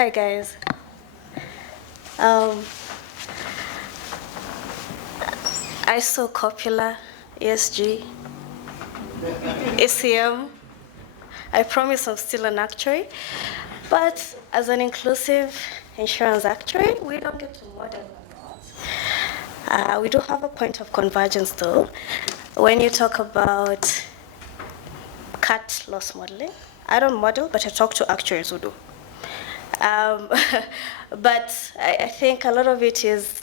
Hi guys. Um, I saw Copula, ESG, ACM. I promise I'm still an actuary, but as an inclusive insurance actuary, we don't get to model a lot. We do have a point of convergence though. When you talk about cat loss modeling, I don't model, but I talk to actuaries who do. But I think a lot of it is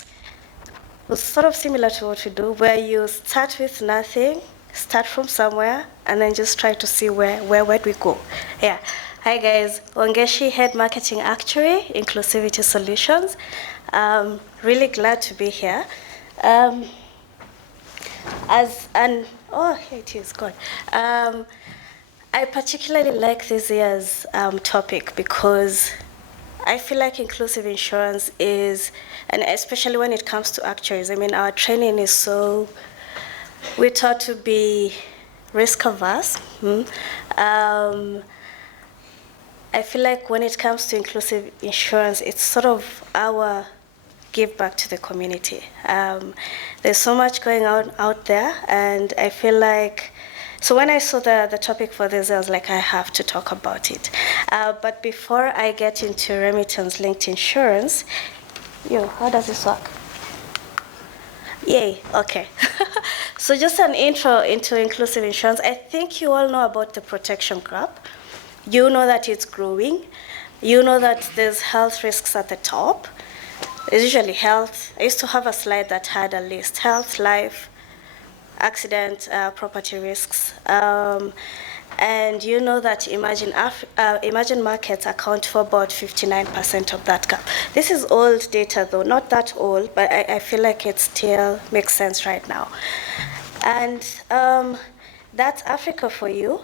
sort of similar to what we do, where you start with nothing, start from somewhere, and then just try to see where do we go. Yeah. Hi guys, Wangeci, Head Marketing Actuary, Inclusivity Solutions. Really glad to be here. Oh, here it is, God. I particularly like this year's topic because I feel like inclusive insurance is, and especially when it comes to actuaries, I mean, our training is so, we're taught to be risk averse. I feel like when it comes to inclusive insurance, it's sort of our give back to the community. There's so much going on out there, and I feel like, so when I saw the topic for this, I was like, I have to talk about it. But before I get into remittance-linked insurance, how does this work? Yay, okay. So just an intro into inclusive insurance. I think you all know about the protection gap. You know that it's growing. You know that there's health risks at the top. There's usually health. I used to have a slide that had a list: health, life, accident, property risks. And you know that emerging markets account for about 59% of that gap. This is old data though, not that old, but I feel like it still makes sense right now. And that's Africa for you.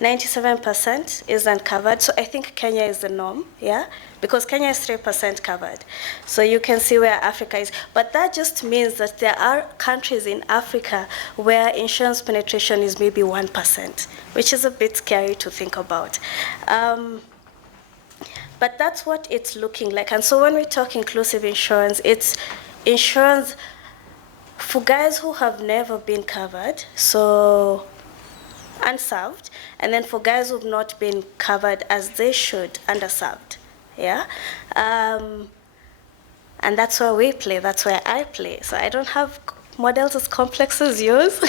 97% is uncovered. So I think Kenya is the norm, yeah? Because Kenya is 3% covered. So you can see where Africa is. But that just means that there are countries in Africa where insurance penetration is maybe 1%, which is a bit scary to think about. But that's what it's looking like. And so when we talk inclusive insurance, it's insurance for guys who have never been covered, so unserved, and then for guys who've not been covered as they should, underserved. Yeah? And that's where we play, that's where I play. So I don't have models as complex as yours.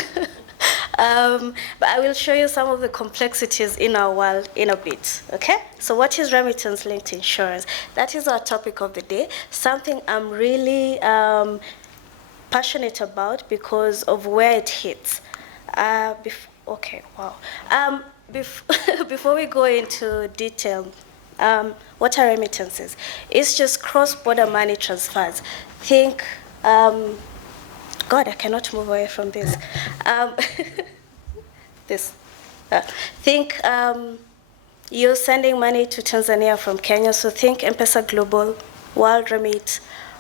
But I will show you some of the complexities in our world in a bit, okay? So what is remittance-linked insurance? That is our topic of the day, something I'm really passionate about because of where it hits. Okay, wow. Before we go into detail, what are remittances? It's just cross-border money transfers. Think, God, I cannot move away from this. Think you're sending money to Tanzania from Kenya, so think M-Pesa Global, World Remit,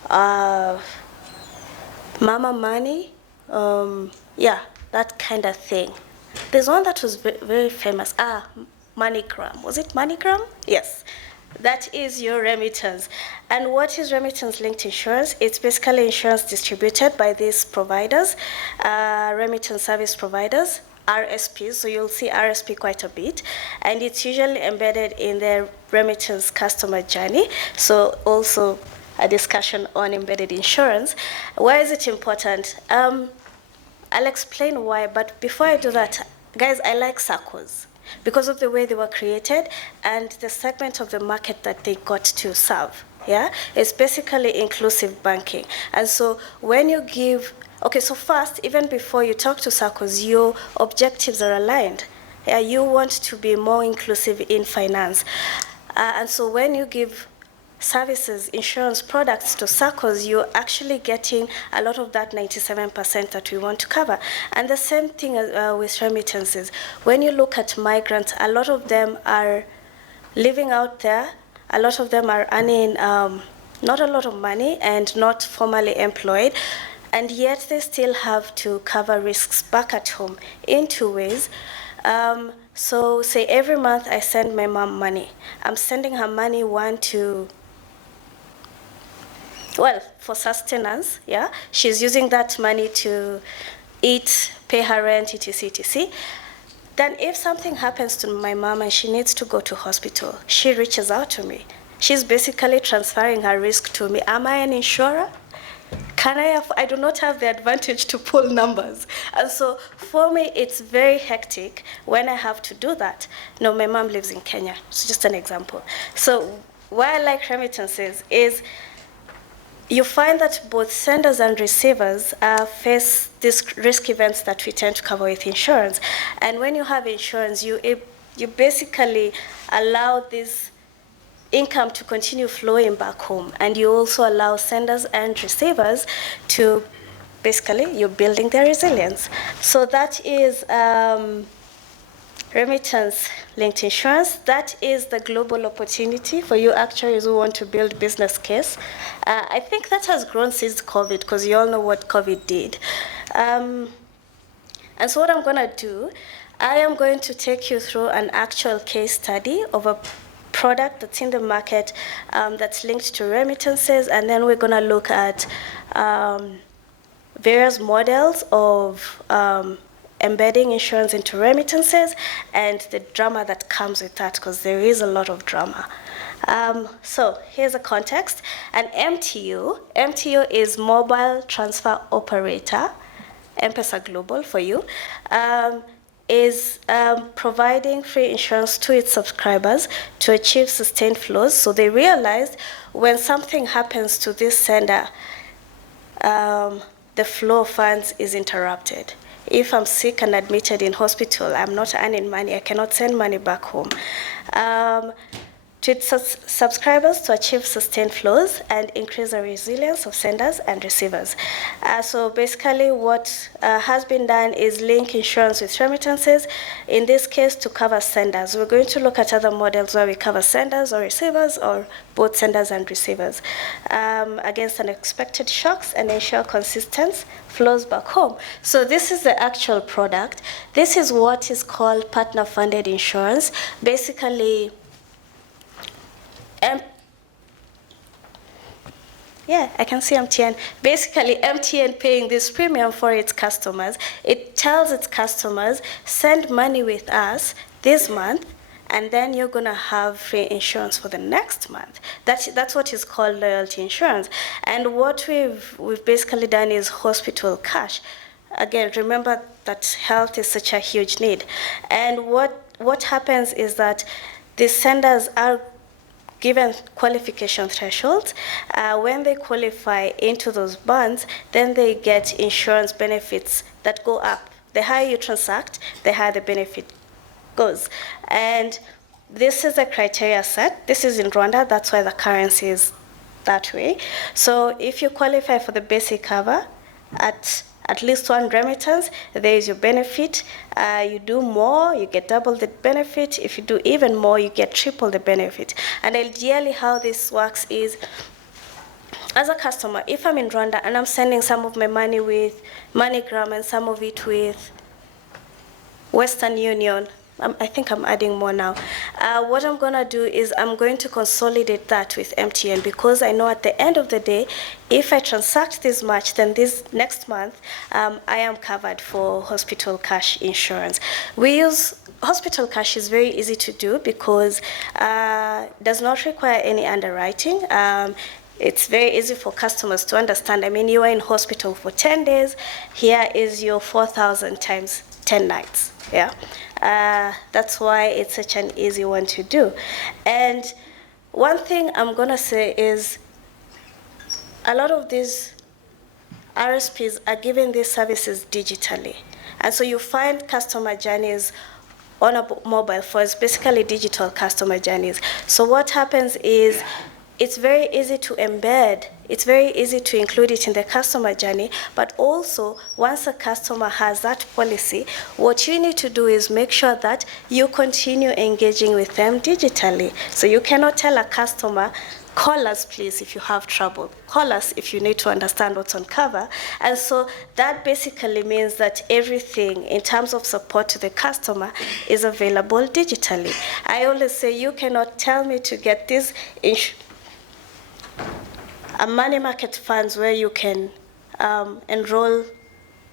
Mama Money, yeah, that kind of thing. There's one that was very famous. MoneyGram. Was it MoneyGram? Yes. That is your remittance. And what is remittance-linked insurance? It's basically insurance distributed by these providers, remittance service providers, RSPs. So you'll see RSP quite a bit. And it's usually embedded in the remittance customer journey. So also a discussion on embedded insurance. Why is it important? I'll explain why, but before I do that, guys, I like SACCOs because of the way they were created and the segment of the market that they got to serve, yeah? It's basically inclusive banking. And so when you give, okay, so first, even before you talk to SACCOs, your objectives are aligned. Yeah, you want to be more inclusive in finance. And so when you give services, insurance products to SACCOs, you're actually getting a lot of that 97% that we want to cover. And the same thing with remittances. When you look at migrants, a lot of them are living out there. A lot of them are earning not a lot of money and not formally employed. And yet they still have to cover risks back at home in two ways. So say every month I send my mom money. I'm sending her money for sustenance, yeah? She's using that money to eat, pay her rent, etc., etc. Then if something happens to my mom and she needs to go to hospital, she reaches out to me. She's basically transferring her risk to me. Am I an insurer? I do not have the advantage to pull numbers. And so for me, it's very hectic when I have to do that. No, my mom lives in Kenya. It's just an example. So why I like remittances is you find that both senders and receivers face these risk events that we tend to cover with insurance. And when you have insurance, you basically allow this income to continue flowing back home. And you also allow senders and receivers to, basically, you're building their resilience. So that is remittance-linked insurance. That is the global opportunity for you actuaries who want to build business case. I think that has grown since COVID, because you all know what COVID did. And so what I'm going to do, I am going to take you through an actual case study of a product that's in the market that's linked to remittances, and then we're going to look at various models of embedding insurance into remittances and the drama that comes with that, because there is a lot of drama. So here's a context. An MTU is Mobile Transfer Operator, M-Pesa Global for you, is providing free insurance to its subscribers to achieve sustained flows. So they realized when something happens to this sender, the flow of funds is interrupted. If I'm sick and admitted in hospital, I'm not earning money, I cannot send money back home. To its subscribers to achieve sustained flows and increase the resilience of senders and receivers. So basically what has been done is link insurance with remittances, in this case to cover senders. We're going to look at other models where we cover senders or receivers, or both senders and receivers, against unexpected shocks and ensure consistent flows back home. So this is the actual product. This is what is called partner-funded insurance. Basically, yeah, I can see MTN. Basically, MTN paying this premium for its customers. It tells its customers, send money with us this month, and then you're going to have free insurance for the next month. That's what is called loyalty insurance. And what we've basically done is hospital cash. Again, remember that health is such a huge need. And what happens is that the senders are given qualification thresholds. When they qualify into those bonds, then they get insurance benefits that go up. The higher you transact, the higher the benefit goes. And this is the criteria set. This is in Rwanda, that's why the currency is that way. So if you qualify for the basic cover at least one remittance, there is your benefit. You do more, you get double the benefit. If you do even more, you get triple the benefit. And ideally how this works is, as a customer, if I'm in Rwanda and I'm sending some of my money with MoneyGram and some of it with Western Union, I think I'm adding more now. What I'm going to do is I'm going to consolidate that with MTN, because I know at the end of the day, if I transact this much, then this next month, I am covered for hospital cash insurance. Hospital cash is very easy to do because does not require any underwriting. It's very easy for customers to understand. I mean, you are in hospital for 10 days. Here is your 4,000 times 10 nights. Yeah, that's why it's such an easy one to do. And one thing I'm gonna say is a lot of these RSPs are giving these services digitally. And so you find customer journeys on a mobile phone, it's basically digital customer journeys. So what happens is it's very easy to embed, it's very easy to include it in the customer journey, but also once a customer has that policy, what you need to do is make sure that you continue engaging with them digitally. So you cannot tell a customer, call us please if you have trouble. Call us if you need to understand what's on cover. And so that basically means that everything in terms of support to the customer is available digitally. I always say you cannot tell me to get this money market funds where you can enroll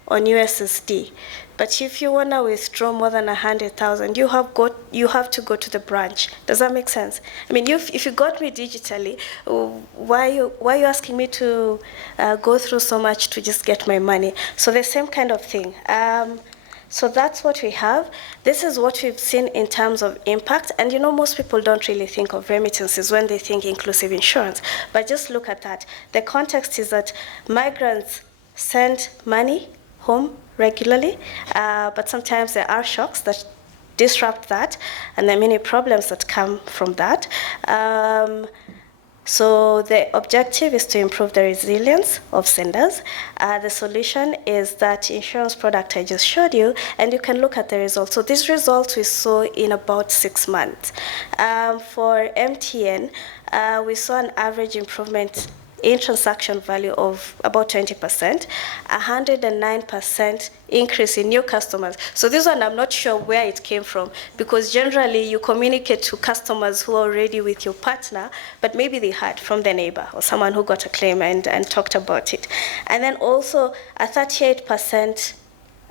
on USSD. But if you want to withdraw more than 100,000, you have to go to the branch. Does that make sense? I mean, if you got me digitally, why are you asking me to go through so much to just get my money? So the same kind of thing. So that's what we have. This is what we've seen in terms of impact. And you know, most people don't really think of remittances when they think inclusive insurance. But just look at that. The context is that migrants send money home regularly, but sometimes there are shocks that disrupt that, and there are many problems that come from that. So the objective is to improve the resilience of senders. The solution is that insurance product I just showed you, and you can look at the results. So these results we saw in about 6 months. For MTN, we saw an average improvement in transaction value of about 20%, 109% increase in new customers. So this one, I'm not sure where it came from, because generally you communicate to customers who are already with your partner, but maybe they heard from the neighbor or someone who got a claim and talked about it. And then also a 38%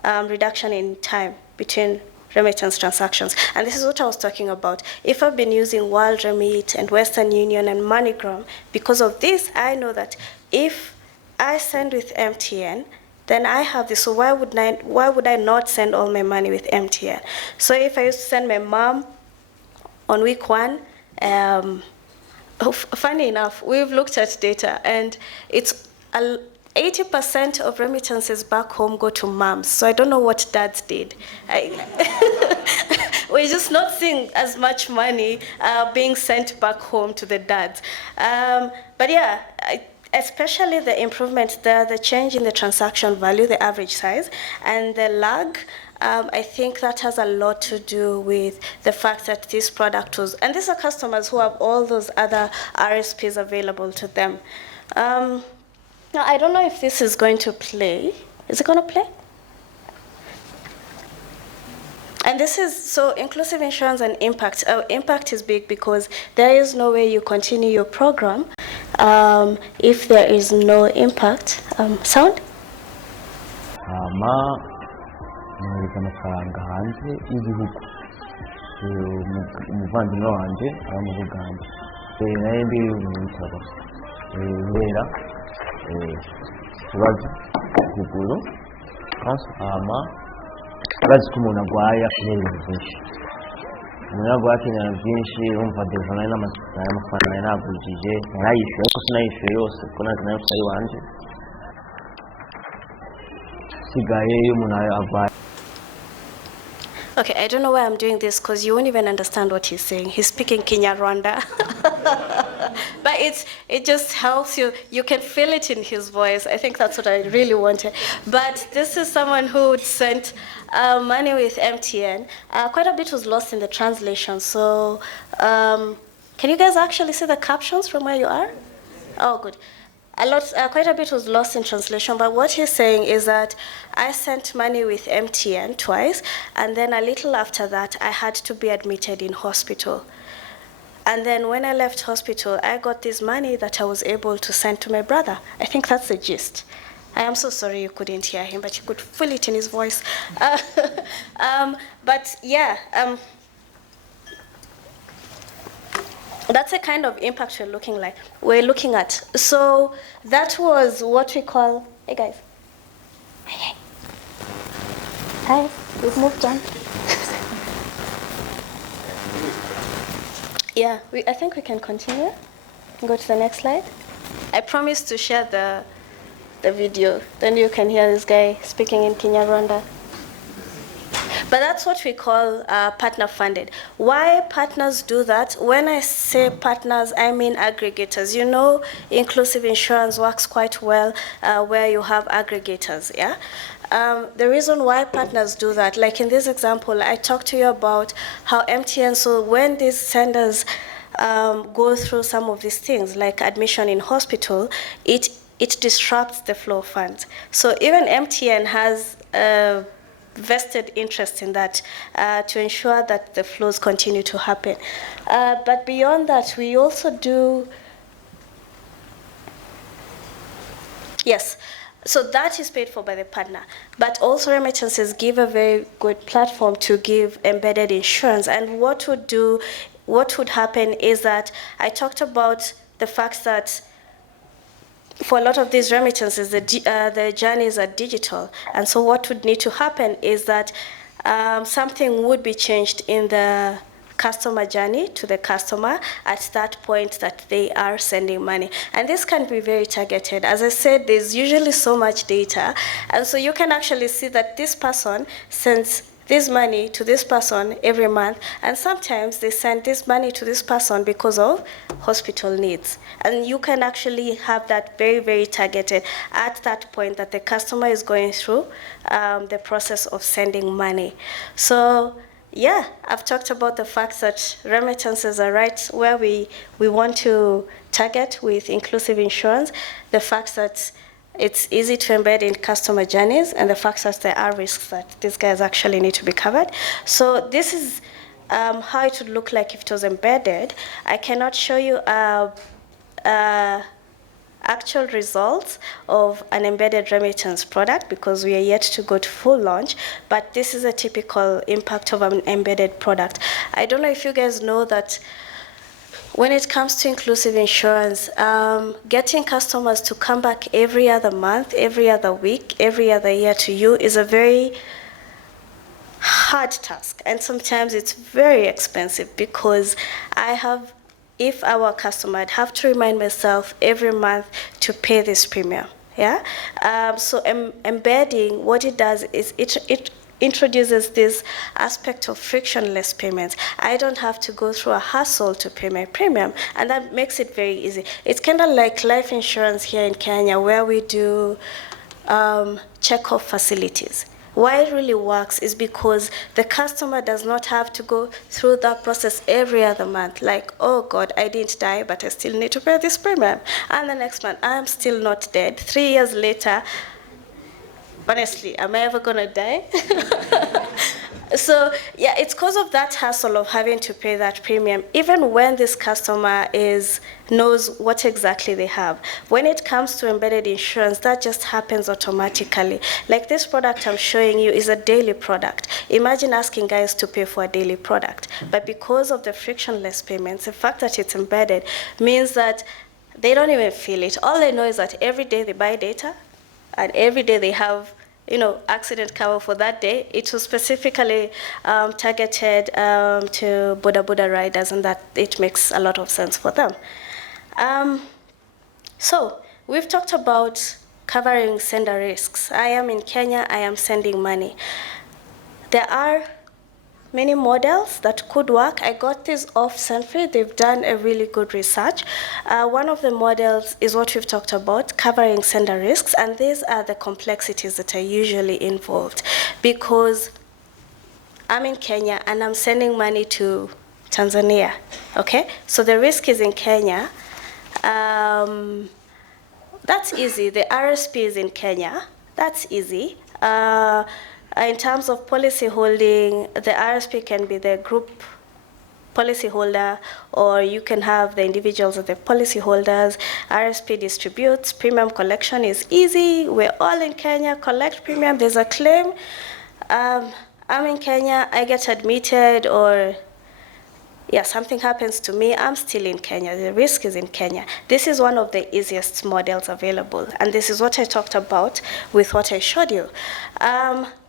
reduction in time between remittance transactions. And this is what I was talking about. If I've been using World Remit and Western Union and MoneyGram, because of this, I know that if I send with MTN, then I have this. So why would I not send all my money with MTN? So if I used to send my mom on week 1, funny enough, we've looked at data, and it's 80% of remittances back home go to moms. So I don't know what dads did. We're just not seeing as much money being sent back home to the dads. But yeah, especially the improvement, the change in the transaction value, the average size, and the lag, I think that has a lot to do with the fact that this product was, and these are customers who have all those other RSPs available to them. Now, I don't know if this is going to play. Is it going to play? And this is, so inclusive insurance and impact. Impact is big because there is no way you continue your program if there is no impact. Sound? Mwereka amafaranga hanze y'igihugu. Umuvandimwe wanjye aba mu Buganda. Nayo ndi mu bitaro. Mbera ikibazo kuguru. Bazi ko umuntu agwaye akeneye ibintu byinshi. Umuntu agwaye akeneye byinshi, urumva devana n'amafaranga nagurishije, narayishyuye ariko sinayishyuye yose kuko nayo ari wanje. Sigaye umuntu agwaye. Okay, I don't know why I'm doing this because you won't even understand what he's saying. He's speaking Kinyarwanda. But it just helps you. You can feel it in his voice. I think that's what I really wanted. But this is someone who sent money with MTN. Quite a bit was lost in the translation. So can you guys actually see the captions from where you are? Oh, good. Quite a bit was lost in translation, but what he's saying is that I sent money with MTN twice, and then a little after that, I had to be admitted in hospital. And then when I left hospital, I got this money that I was able to send to my brother. I think that's the gist. I am so sorry you couldn't hear him, but you could feel it in his voice. But yeah, that's the kind of impact we're looking at. So that was what we call, hey guys. Hey. Hi, we've moved on. Yeah, I think we can continue. Go to the next slide. I promise to share the video. Then you can hear this guy speaking in Kinyarwanda. But that's what we call partner funded. Why partners do that? When I say partners, I mean aggregators. You know, inclusive insurance works quite well where you have aggregators, yeah? The reason why partners do that, like in this example, I talked to you about how MTN, so when these senders go through some of these things, like admission in hospital, it disrupts the flow of funds. So even MTN has a vested interest in that to ensure that the flows continue to happen. But beyond that, we also do, yes, so that is paid for by the partner. But also remittances give a very good platform to give embedded insurance. And what would happen is that I talked about the fact that for a lot of these remittances, the journeys are digital. And so what would need to happen is that something would be changed in the customer journey to the customer at that point that they are sending money. And this can be very targeted. As I said, there's usually so much data. And so you can actually see that this person sends this money to this person every month, and sometimes they send this money to this person because of hospital needs. And you can actually have that very, very targeted at that point that the customer is going through the process of sending money. So yeah, I've talked about the fact that remittances are right where we want to target with inclusive insurance, the fact that it's easy to embed in customer journeys, and the fact that there are risks that these guys actually need to be covered. So this is how it would look like if it was embedded. I cannot show you actual results of an embedded remittance product because we are yet to go to full launch, but this is a typical impact of an embedded product. I don't know if you guys know that when it comes to inclusive insurance, getting customers to come back every other month, every other week, every other year to you is a very hard task. And sometimes it's very expensive because if I were a customer, I'd have to remind myself every month to pay this premium. Yeah. So embedding, what it does is it introduces this aspect of frictionless payments. I don't have to go through a hassle to pay my premium, and that makes it very easy. It's kind of like life insurance here in Kenya, where we do check-off facilities. Why it really works is because the customer does not have to go through that process every other month, like, oh God, I didn't die, but I still need to pay this premium. And the next month, I'm still not dead. 3 years later, honestly, am I ever gonna die? So yeah, it's because of that hassle of having to pay that premium, even when this customer knows what exactly they have. When it comes to embedded insurance, that just happens automatically. Like this product I'm showing you is a daily product. Imagine asking guys to pay for a daily product. But because of the frictionless payments, the fact that it's embedded means that they don't even feel it. All they know is that every day they buy data, and every day they have, accident cover for that day. It was specifically targeted to Boda riders, and that it makes a lot of sense for them. So we've talked about covering sender risks. I am in Kenya, I am sending money. There are many models that could work. I got this off Sanford. They've done a really good research. One of the models is what we've talked about, covering sender risks, and these are the complexities that are usually involved because I'm in Kenya and I'm sending money to Tanzania, okay? So the risk is in Kenya. That's easy. The RSP is in Kenya. That's easy. In terms of policy holding, the RSP can be the group policy holder, or you can have the individuals as the policy holders. RSP distributes. Premium collection is easy. We're all in Kenya, collect premium. There's a claim. I'm in Kenya, I get admitted, or something happens to me, I'm still in Kenya. The risk is in Kenya. This is one of the easiest models available, and this is what I talked about with what I showed you.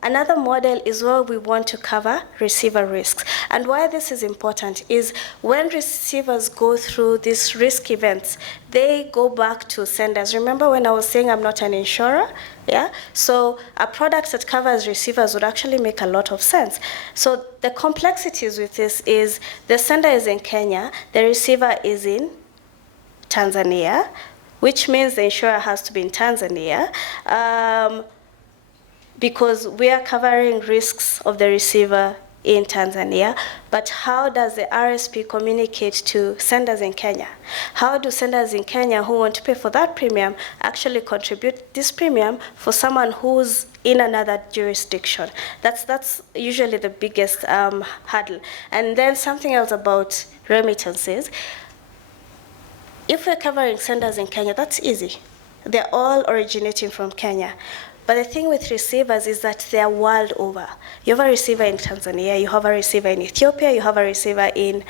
Another model is where we want to cover receiver risks. And why this is important is when receivers go through these risk events, they go back to senders. Remember when I was saying I'm not an insurer? Yeah? So a product that covers receivers would actually make a lot of sense. So the complexities with this is the sender is in Kenya, the receiver is in Tanzania, which means the insurer has to be in Tanzania, because we are covering risks of the receiver in Tanzania, but how does the RSP communicate to senders in Kenya? How do senders in Kenya who want to pay for that premium actually contribute this premium for someone who's in another jurisdiction? That's usually the biggest hurdle. And then something else about remittances. If we're covering senders in Kenya, that's easy. They're all originating from Kenya. But the thing with receivers is that they're world over. You have a receiver in Tanzania, you have a receiver in Ethiopia, you have a receiver in,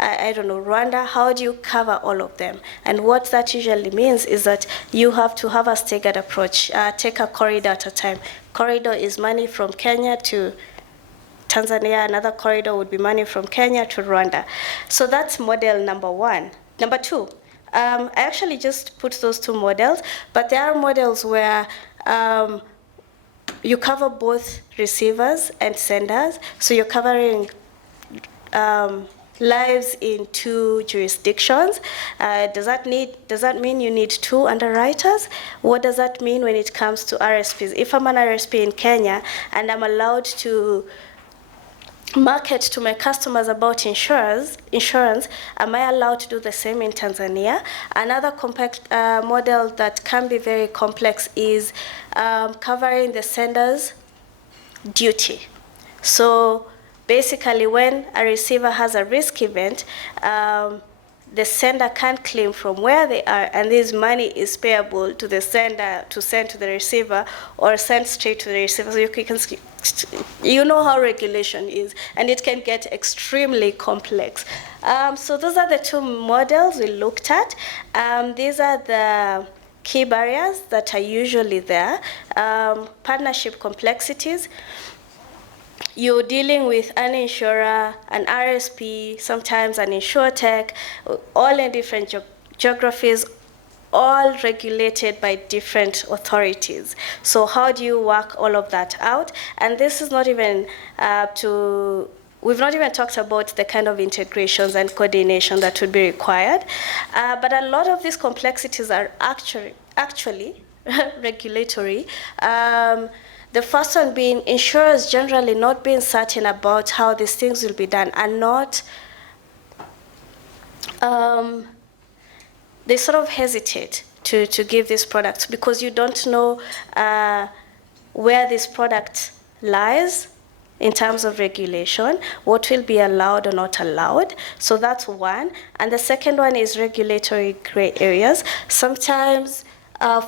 I don't know, Rwanda. How do you cover all of them? And what that usually means is that you have to have a staggered approach, take a corridor at a time. Corridor is money from Kenya to Tanzania, another corridor would be money from Kenya to Rwanda. So that's model number one. Number two, I actually just put those two models, but there are models where you cover both receivers and senders. So you're covering lives in two jurisdictions. Does that mean you need two underwriters? What does that mean when it comes to RSPs? If I'm an RSP in Kenya and I'm allowed to market to my customers about insurance, am I allowed to do the same in Tanzania? Another complex model that can be very complex is covering the sender's duty. So basically when a receiver has a risk event, the sender can't claim from where they are, and this money is payable to the sender to send to the receiver or send straight to the receiver. So you know how regulation is, and it can get extremely complex. So those are the two models we looked at. These are the key barriers that are usually there. Partnership complexities. You're dealing with an insurer, an RSP, sometimes an insurtech, all in different geographies, all regulated by different authorities. So how do you work all of that out? And this is not even we've not even talked about the kind of integrations and coordination that would be required. But a lot of these complexities are actually regulatory. The first one being insurers generally not being certain about how these things will be done and not, they sort of hesitate to give these products because you don't know where this product lies in terms of regulation, what will be allowed or not allowed. So that's one. And the second one is regulatory gray areas. Sometimes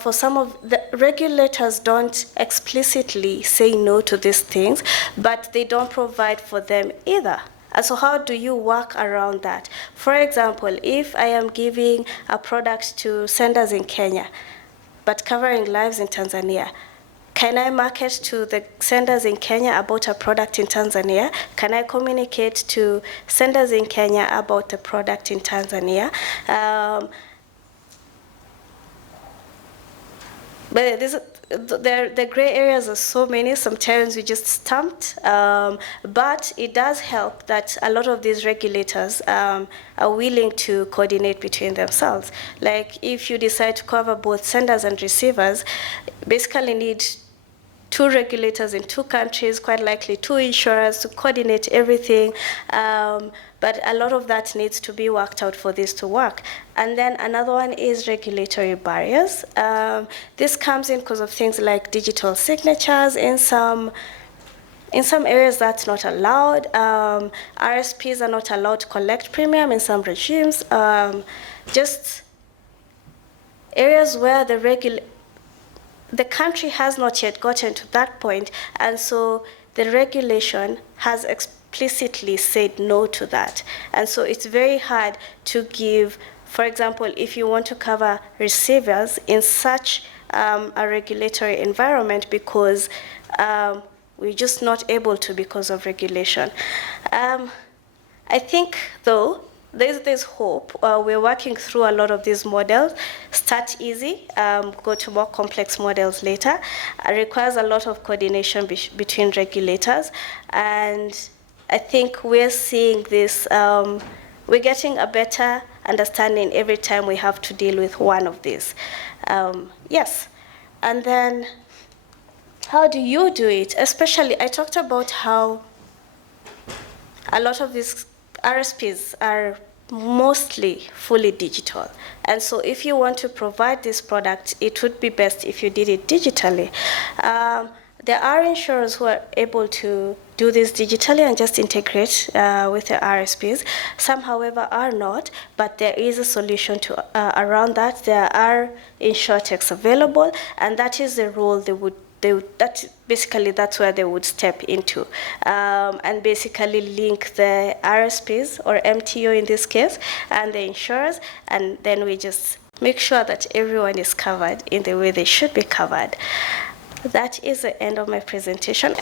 for some of the regulators don't explicitly say no to these things, but they don't provide for them either. And so how do you work around that? For example, if I am giving a product to senders in Kenya, but covering lives in Tanzania, can I market to the senders in Kenya about a product in Tanzania? Can I communicate to senders in Kenya about the product in Tanzania? But the gray areas are so many, sometimes we just stumped. But it does help that a lot of these regulators are willing to coordinate between themselves. Like if you decide to cover both senders and receivers, basically need two regulators in two countries, quite likely two insurers to coordinate everything. But a lot of that needs to be worked out for this to work. And then another one is regulatory barriers. This comes in because of things like digital signatures. In some areas that's not allowed. RSPs are not allowed to collect premium in some regimes. Just areas where the country has not yet gotten to that point, and so the regulation has explicitly said no to that. And so it's very hard to give, for example, if you want to cover receivers in such a regulatory environment, because We're just not able to because of regulation. I think, though, there's hope. We're working through a lot of these models. Start easy, go to more complex models later. It requires a lot of coordination between regulators. And I think we're seeing this, we're getting a better understanding every time we have to deal with one of these. Yes. And then, how do you do it? Especially, I talked about how a lot of these RSPs are mostly fully digital. And so if you want to provide this product, it would be best if you did it digitally. There are insurers who are able to do this digitally and just integrate with the RSPs. Some, however, are not, but there is a solution to around that. There are insurtechs available, and that is the role that's where they would step into, and basically link the RSPs, or MTO in this case, and the insurers, and then we just make sure that everyone is covered in the way they should be covered. That is the end of my presentation.